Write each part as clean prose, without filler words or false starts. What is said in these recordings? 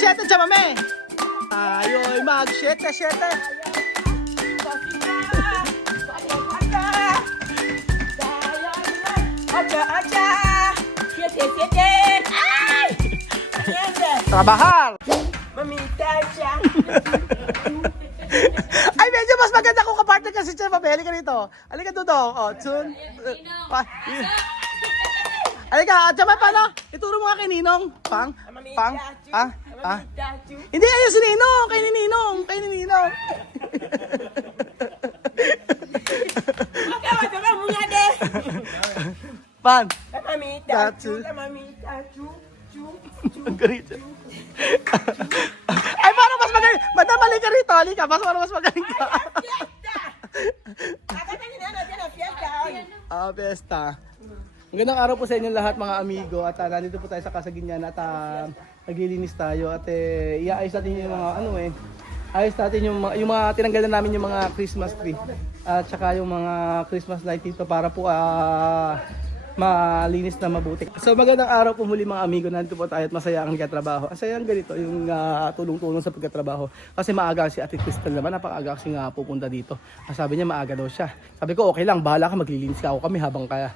Siyete, chamame. Ayoy, mag-siyete. Trabajar! Mamita siya. Ay, medyo mas maganda kung kapartner ka si Chef Abe. Halika rito. Halika Dudong. O, Tsun. Halika, Chama, paano? Ituro mo nga kay Ninong. Pang. Hindi, ayun si Ninong. Kay Ninong. Maka muna de. Pan. Mamita chu. Ganito. Ay, parang mas magaling. Madam, halika rito. Halika, mas magaling ka. Fiesta. Magandang araw po sa inyo lahat mga amigo at nandito po tayo sa Kasaginyan at naglilinis tayo at iayos natin yung mga ayos natin yung mga tinanggal na namin yung mga Christmas tree at saka yung mga Christmas light dito para po malinis na mabuti. So magandang araw po muli mga amigo, nandito po tayo at masaya ang nagkatrabaho. Ang saya ganito yung tulong-tulong sa pagkatrabaho kasi maaga si Ate Crystal naman, napakaaga kasi nga pupunta dito. Sabi niya maaga daw siya. Sabi ko okay lang, bahala ka, maglilinis ka ako kami habang ka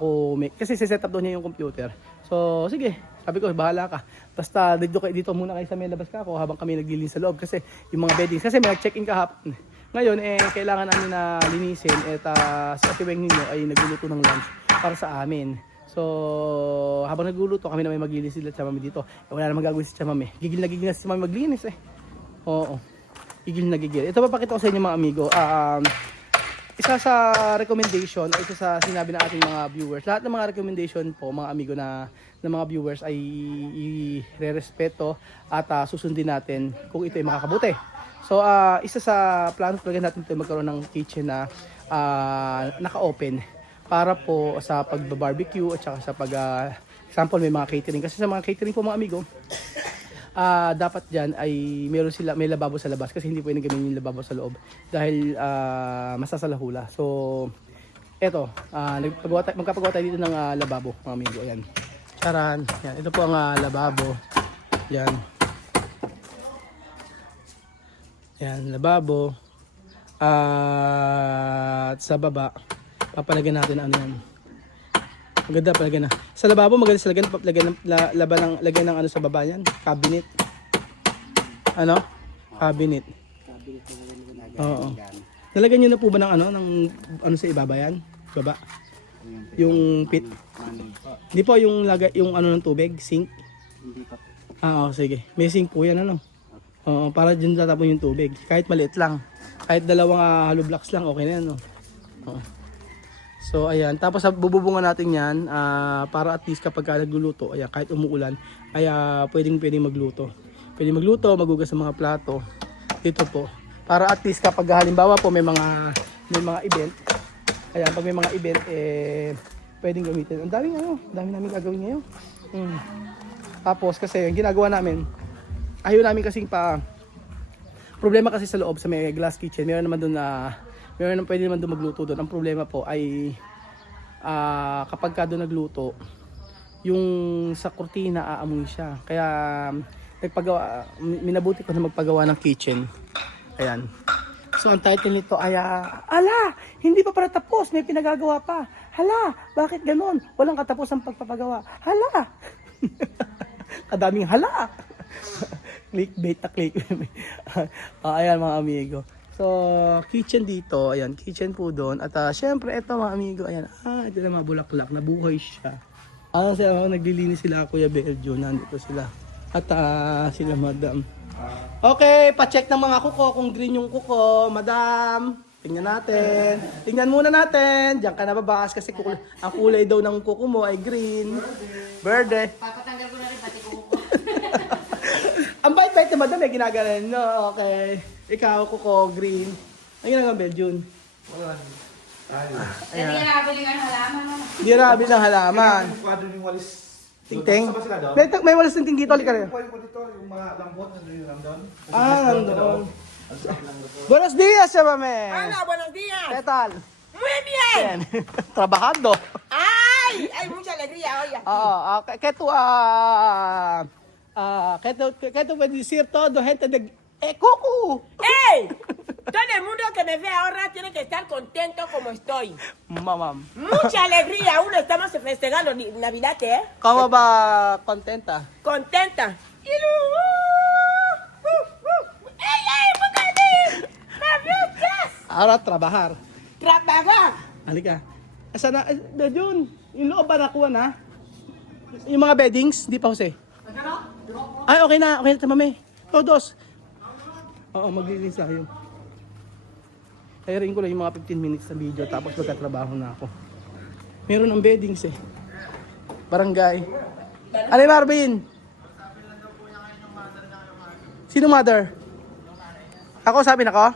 ako kasi set up daw niya yung computer. So sige, sabi ko bahala ka. Basta dito muna kayo sa may labas ka ako habang kami naglilinis sa loob kasi yung mga beddings kasi may nag-check-in kahapon. Ngayon kailangan namin na linisin at si Ate Weng ninyo ay nagluluto ng lunch para sa amin. So habang nagluluto kami na may maglinis sila sa mami dito. Wala namang gagawin si Chamame. Gigil na si mami maglinis Oo. Gigil. Ito papakita ko sa inyo mga amigo. Isa sa recommendation o isa sa sinabi ng ating mga viewers. Lahat ng mga recommendation po mga amigo na mga viewers ay i-respeto at susundin natin kung ito ay makakabuti. So isa sa plano talaga natin ito magkaroon ng kitchen na naka-open para po sa pagba-barbecue at saka sa example may mga catering kasi sa mga catering po mga amigo dapat diyan ay may lababo sa labas kasi hindi pwedeng gamitin yung lababo sa loob dahil masasalahula. So eto magpapagawa tayo dito ng lababo mga amigo. Ayan. Charan. Yan, ito po ang lababo. Yan. Yan, lababo. At sa baba papalagyan natin yan. Maganda palagyan na. Sa lababo maganda sa lagyan ng sa baba yan, cabinet. Cabinet. Oo. Nalagyan niyo na po ba ng sa ibaba yan? Baba. Yung pit. Hindi po yung ng tubig, sink. Hindi pa. Sige. May sink po yan Oo, para diyan tatapon yung tubig. Kahit maliit lang. Kahit dalawang hollow blocks lang okay na yan Oo. So ayan, tapos bububungan natin yan para at least kapag nagluluto, ayan, kahit umuulan, ay pwedeng magluto. Pwedeng magluto, magugas ng mga plato. Dito po. Para at least kapag halimbawa po may mga event, ayan, pag may mga event pwedeng gamitin. Ang dami namin gagawin ngayon. Tapos kasi yung ginagawa namin, ayaw namin kasing problema kasi sa loob sa may glass kitchen, meron naman pwede naman doon magluto doon. Ang problema po ay kapag ka doon nagluto, yung sa kurtina aamoy siya. Kaya minabuti ko na magpagawa ng kitchen. Ayan. So ang title nito ay ala, hindi pa para tapos, may pinagagawa pa. Hala, bakit ganon? Walang katapos ang pagpapagawa. Hala. Kadaming hala. Clickbait na clickbait. Ayan mga amigo. So, kitchen dito, ayan, kitchen po doon. At syempre, eto mga amigo, ayan, ito na mga bulaklak, nabuhay siya. Naglilinis sila, Kuya Beljo, nandito sila. At sila Madam. Okay, pa-check ng mga kuko kung green yung kuko, Madam. Tingnan natin. Tingnan muna natin. Diyan ka nababas kasi ang kulay daw ng kuko mo ay green. Verde. Papatanggal ko na rin pati kuko ko. Ang bait-bait na Madam, ginagalan. No, okay. Ikaw, kuko, green. Ang ginagawa, Beljun? Wala. Hindi ka nakabili ng halaman. Hindi rabi ng halaman. Yung kwadro yung walis. Tingting. Saan ba sila doon? May walis tingting dito. Halika rin. Yung mga lambot nandun. Nandun. Buenos días, Chamame. Hola, buenos días. ¿Qué tal? Muy bien. Bien. Trabajando. Ay, hay mucha alegría hoy aquí. Que tú puedes decir todo, gente de cucu. ¡Ey! Todo el mundo que me ve ahora tiene que estar contento como estoy. Mamá, Mucha alegría. Aún estamos festejando Navidad, ¿eh? ¿cómo va contenta? Contenta. ¡Ey, ey! ¡Bukadin! ¡Me gustas! Ahora trabajar. Trabajar. Halika. Asa na? Yun. Yung loob ba nakuha na? Yung mga beddings, di pa Jose? Ay, okay na. Okay na, mami. Todos. Oo, maglilinis tayo. Ayarin ko lang yung mga 15 minutes sa video tapos magkatrabaho na ako. Meron ng beddings eh. Barangay. Alay Marvin! Sino mother? Ako, sabi na ko?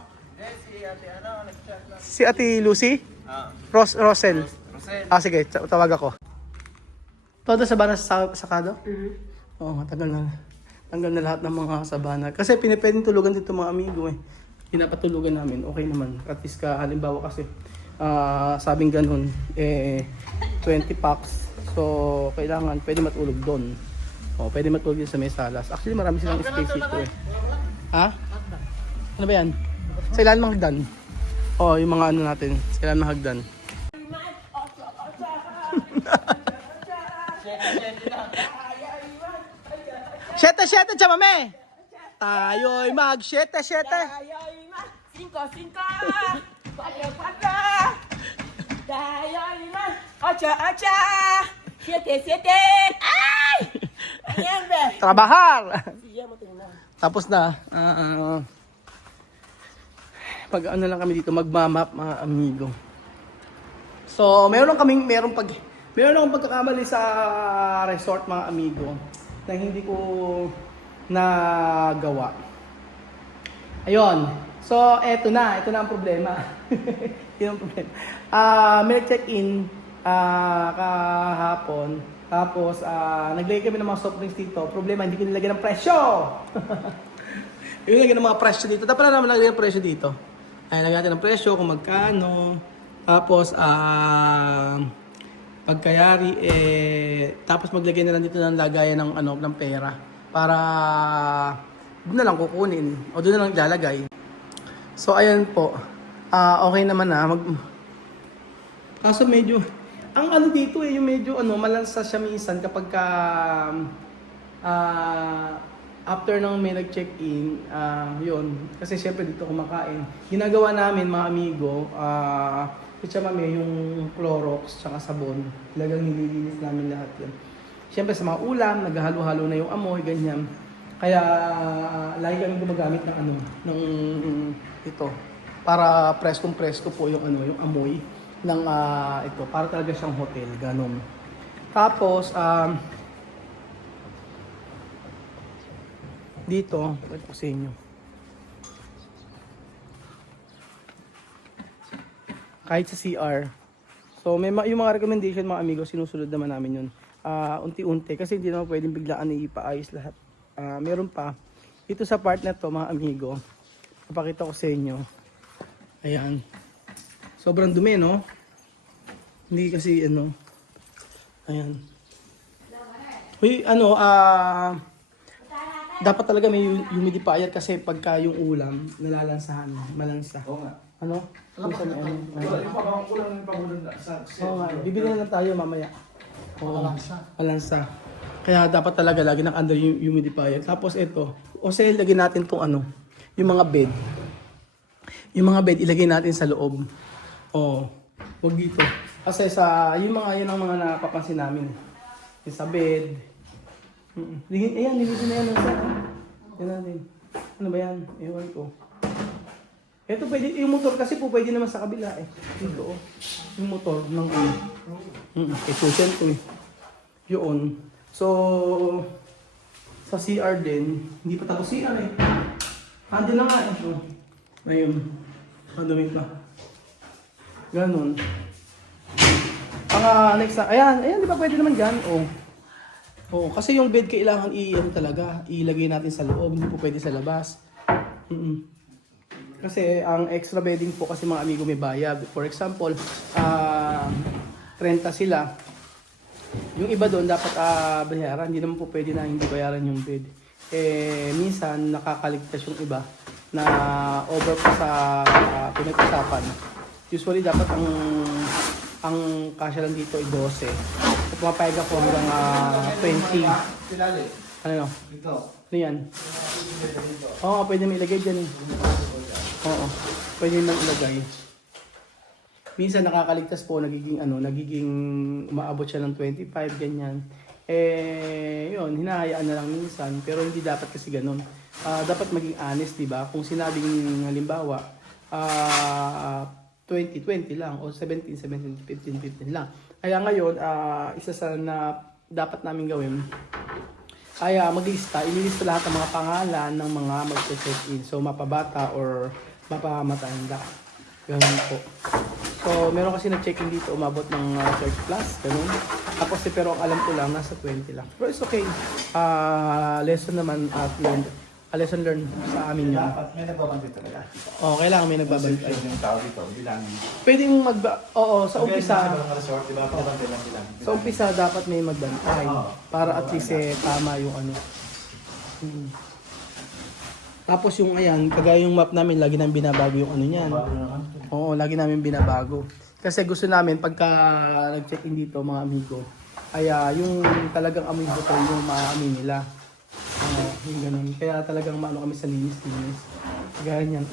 Si Ate Lucy? Rosel. Ah, sige, tawag ako. Todo sa bana sa sakado? Oo, matagal na. Tanggal na lahat ng mga sabana. Kasi pinipwedeng tulugan dito mga amigo eh. Pinapatulugan namin, okay naman. At least halimbawa kasi, sabing ganun, 20 packs. So, kailangan, pwede matulog doon. O, pwede matulog din sa may salas. Actually, marami silang space dito eh. Ha? Ano ba yan? Sa ilan mga hagdan? O, yung mga ano natin. Sa ilan mga hagdan. Shete, chamame! Tayo'y mag-shete! Tayo'y man. 5, 5. 4, 4. Tayo'y man. 8, 8. 7, 7. ¡Ay! Ayan, be. Trabahar! Sige mo tingnan. Tapos na. Pag ano lang kami dito, magmamap mga amigo. So, meron akong pagkakamali sa resort mga amigo na hindi ko nagawa. Ayun. So, eto na ang problema. Yun ang problema. May check-in kahapon. Tapos, naglagay kami ng mga soft drinks dito. Problema, hindi ko nilagyan ng presyo. Yung nilagyan ng mga presyo dito. Dapat na naman naglagay ng presyo dito. Ay, lagyan natin ng presyo kung magkano. Tapos, pagkayari, tapos maglagay na lang dito ng lagayan ng pera. Para doon na lang kukunin. O doon na lang ilalagay. So, ayan po. Okay naman na. Kaso medyo, ang ano dito yung medyo malansa siya minsan kapag after nang may nag-check-in, yun. Kasi syempre dito kumakain. Ginagawa namin mga amigo, yung Clorox tsaka sabon. Talagang nililinis namin lahat yun. Syempre sa mga ulam, naghahalo-halo na yung amoy, ganyan. Kaya lagi kami gumagamit ng ito. Para preskong-presko po yung yung amoy ng ito. Para talaga siyang hotel, ganun. Tapos, dito, ito ko sa inyo. Kahit sa CR. So, yung mga recommendation mga amigo, sinusunod naman namin yun. Unti-unti. Kasi hindi naman pwedeng biglaan ipaayos lahat. Meron pa. Dito sa part na to mga amigo, napakita ko sa inyo. Ayan. Sobrang dumi, no? Hindi kasi, ayan. Uy, dapat talaga may humidifier kasi pagka yung ulam, nalalansahan, malansa. Oo nga. Ano? Minsan may Yung pagkakulang ng pagulong na sa Oo nga, bibili na lang tayo mamaya. Oo, malansa. Kaya dapat talaga lagi ng under yung humidifier. Tapos ito, lagyan natin tong yung mga bed. Yung mga bed, ilagay natin sa loob. Wag dito. Kasi yun ang mga napapansin namin. Yung sa bed. Ayan, nilagyan na yan. Yan natin. Ano ba yan? Ewan ko. Ito pwede, yung motor kasi po pwede naman sa kabila eh. Dito yung motor ng ito siya ito eh. Yun. So, sa CR din, hindi pa tapos CR eh. Andun na nga eh. Ayun. Madumi pa. Ganon. Next na, ayan, di ba pwede naman dyan? Oo, kasi yung bed kailangan talaga, ilagay natin sa loob, hindi po pwede sa labas. Kasi ang extra bedding po kasi mga amigo may bayad. For example, 30 sila. Yung iba doon dapat bayaran, hindi naman po pwede na hindi bayaran yung bed. Minsan nakakaligtas yung iba na over po sa pinag-usapan. Usually dapat ang kasya lang dito ay 12. So pumapayag ako hanggang 20. Pinali. Ano? Dito. Ano yan? Oo, pwede mo ilagay dyan eh. Oo, pwede mo ilagay. Minsan nakakaligtas po, nagiging umaabot siya ng 25, ganyan. Yun, hinahayaan na lang minsan, pero hindi dapat kasi ganun. Dapat maging honest, di ba? Kung sinabing halimbawa, 20 lang, o 17, 15 lang. Kaya ngayon, isa sa na dapat namin gawin, ay ililista lahat ng mga pangalan ng mga mag-check-in. So, mapabata or mapamatanda. Ganun po. So, meron kasi nag-check-in dito, umabot ng 30 plus, ganun. Tapos, pero ang alam ko lang, nasa 20 lang. Pero it's okay. Lesson naman at lesson learned sa amin yun. Dapat may nagbabantay talaga. Oo, kailangan may nagbabantay. Yung tao dito, bilang. Pwede mong sa umpisa, Sa mga resort, di ba? Pabantay lang bilang. sa umpisa dapat may magbantay. Para at least tama yung ano. Tapos yung ayan, kagaya yung map namin, lagi namin binabago yung ano niyan. Oo, lagi namin binabago. Kasi gusto namin pagka nag-check-in dito mga amigo, ay yung talagang amoy hotel yung maamin nila. Yung ganun. Kaya talagang maano kami sa linis. Gaya niyan.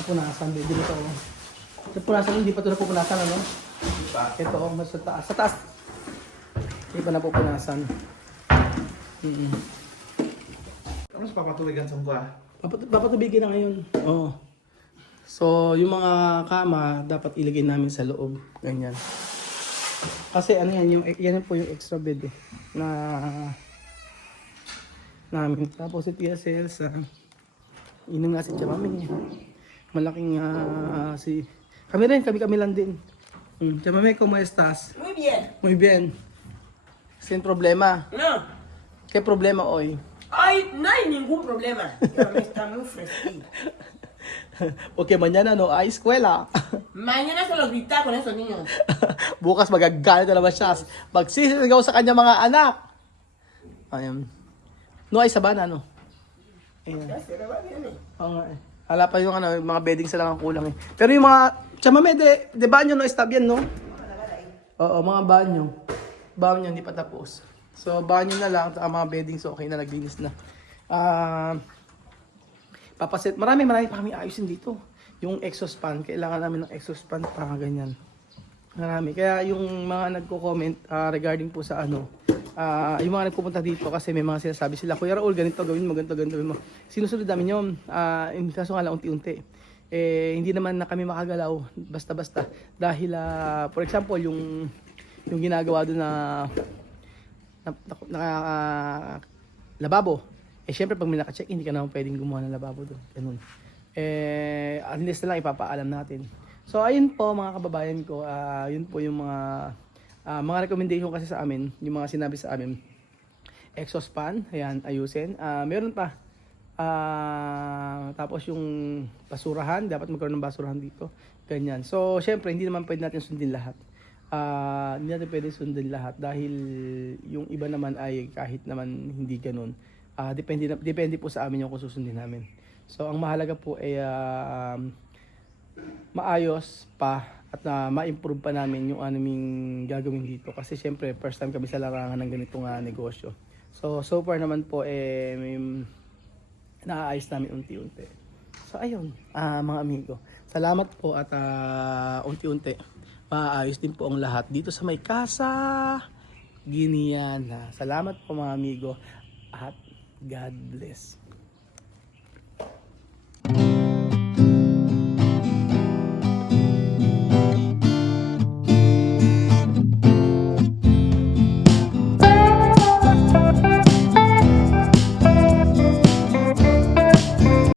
Napunasan, baby dito. Napunasan, hindi pa ito napupunasan, ano? Ito, mas sa taas. Sa taas. Hindi pa napupunasan. Mas papatuloy sa mukha. Papatubigin na ngayon. Oo. So, yung mga kama, dapat ilagay namin sa loob. Ganyan. Kasi ano yan, yan po yung extra bed eh, na namin. Tapos si Tia Celsa, inom nga si Chamaming. Malaking kami lang din. Chamaming, ¿cómo estás? Muy bien. Muy bien. Sin problema. No. ¿Qué problema hoy? Ay, no hay ningún problema. Pero me está muy fresquito. Porque mañana no hay escuela. Mañana se lo grita con esos niños. Bukas magagalit na naman siya. Magsisisigaw sa kanya mga anak. Ayun. No ay sabana, no? Ayan. Ya se le va bien eh. Oo nga eh. Hala pa yung mga bedding sa lang ang kulang eh. Pero yung mga, chamame, de banyo no, estab yan, no? Oo, mga banyo. Banyo, hindi pa tapos. So, banyo na lang, ang mga beddings okay na, naglinis na. Papaset, marami pa kami ayusin dito. Yung exhaust fan, kailangan namin ng exhaust fan para ganyan. Marami. Kaya yung mga nagko-comment regarding po sa yung mga nagpupunta dito kasi may mga sinasabi sila, Kuya Raul, ganito gawin mo, ganito gawin mo. Sinusunod namin yun. Kaso nga lang unti-unti. Hindi naman na kami makagalaw basta-basta. Dahil, for example, yung ginagawa doon na lababo. Siyempre pag may naka-check, hindi ka naman pwedeng gumawa ng lababo doon. Ganun. Unless na lang ipapaalam natin. So, ayun po mga kababayan ko. Yun po yung mga recommendation kasi sa amin. Yung mga sinabi sa amin. Exhaust fan. Ayan, ayusin. Meron pa. Tapos yung basurahan. Dapat magkaroon ng basurahan dito. Ganyan. So, siyempre, hindi naman pwede natin sundin lahat. Hindi natin pwede sundin lahat. Dahil yung iba naman ay kahit naman hindi ganun. Depende po sa amin yung kung susundin namin. So, ang mahalaga po ay maayos pa at ma-improve pa namin yung aming gagawin dito. Kasi syempre, first time kami sa larangan ng ganitong negosyo. So far naman po, may naaayos namin unti-unti. So, ayun, mga amigo. Salamat po at unti-unti maayos din po ang lahat dito sa may Casa Guiniana. Salamat po mga amigo at God bless.